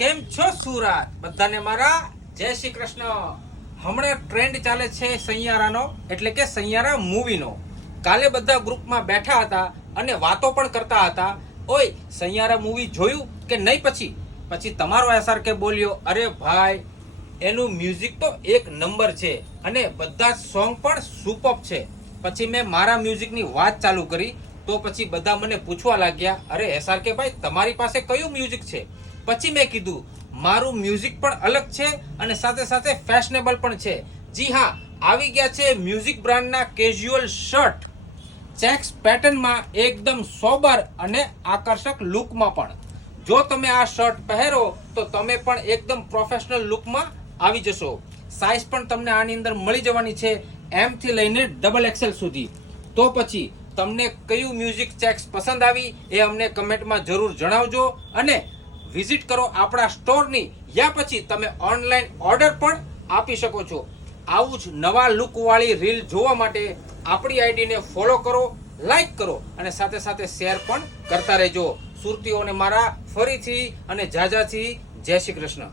કેમ છો સુરત? બધાને મારા જય શ્રી કૃષ્ણ. હમણાં ટ્રેન્ડ ચાલે છે સૈયારાનો, એટલે કે સૈયારા મૂવીનો. કાલે બધા ગ્રુપમાં બેઠા હતા અને વાતો પણ કરતા હતા. ઓય, સૈયારા મૂવી જોયું કે નહીં? પછી તમારો એસઆર કે બોલ્યો, અરે ભાઈ, એનું મ્યુઝિક તો એક નંબર છે અને બધા સોંગ પણ સુપર છે. પછી મેં મારા મ્યુઝિકની વાત ચાલુ કરી તો પછી બધા મને પૂછવા લાગ્યા, અરે એસઆર કે ભાઈ, તમારી પાસે કયું મ્યુઝિક છે? પછી મેં કીધું, મારું મ્યુઝિક પણ અલગ છે અને સાથે સાથે ફેશનેબલ પણ છે. જી હા, આવી ગયા છે મ્યુઝિક બ્રાન્ડના કેઝ્યુઅલ શર્ટ, ચેક્સ પેટર્નમાં, એકદમ સોબર અને આકર્ષક લુકમાં પણ. જો તમે આ શર્ટ પહેરો તો તમે પણ એકદમ પ્રોફેશનલ લુકમાં આવી જશો. સાઇઝ પણ તમને આની અંદર મળી જવાની છે, એમ થી લઈને XXL સુધી. તો પછી તમને કયું મ્યુઝિક ચેક્સ પસંદ આવી એ અમને કમેન્ટમાં જરૂર જણાવજો અને વિઝિટ કરો આપણા સ્ટોરની, યા પછી તમે ઓનલાઈન ઓર્ડર પણ આપી શકો છો. આવું જ નવા લુક વાળી રીલ જોવા માટે આપણી આઈડીને ફોલો કરો, લાઈક કરો અને સાથે સાથે શેર પણ કરતા રહેજો. સુરતીઓને મારા ફરીથી અને જાજાથી જય શ્રી કૃષ્ણ.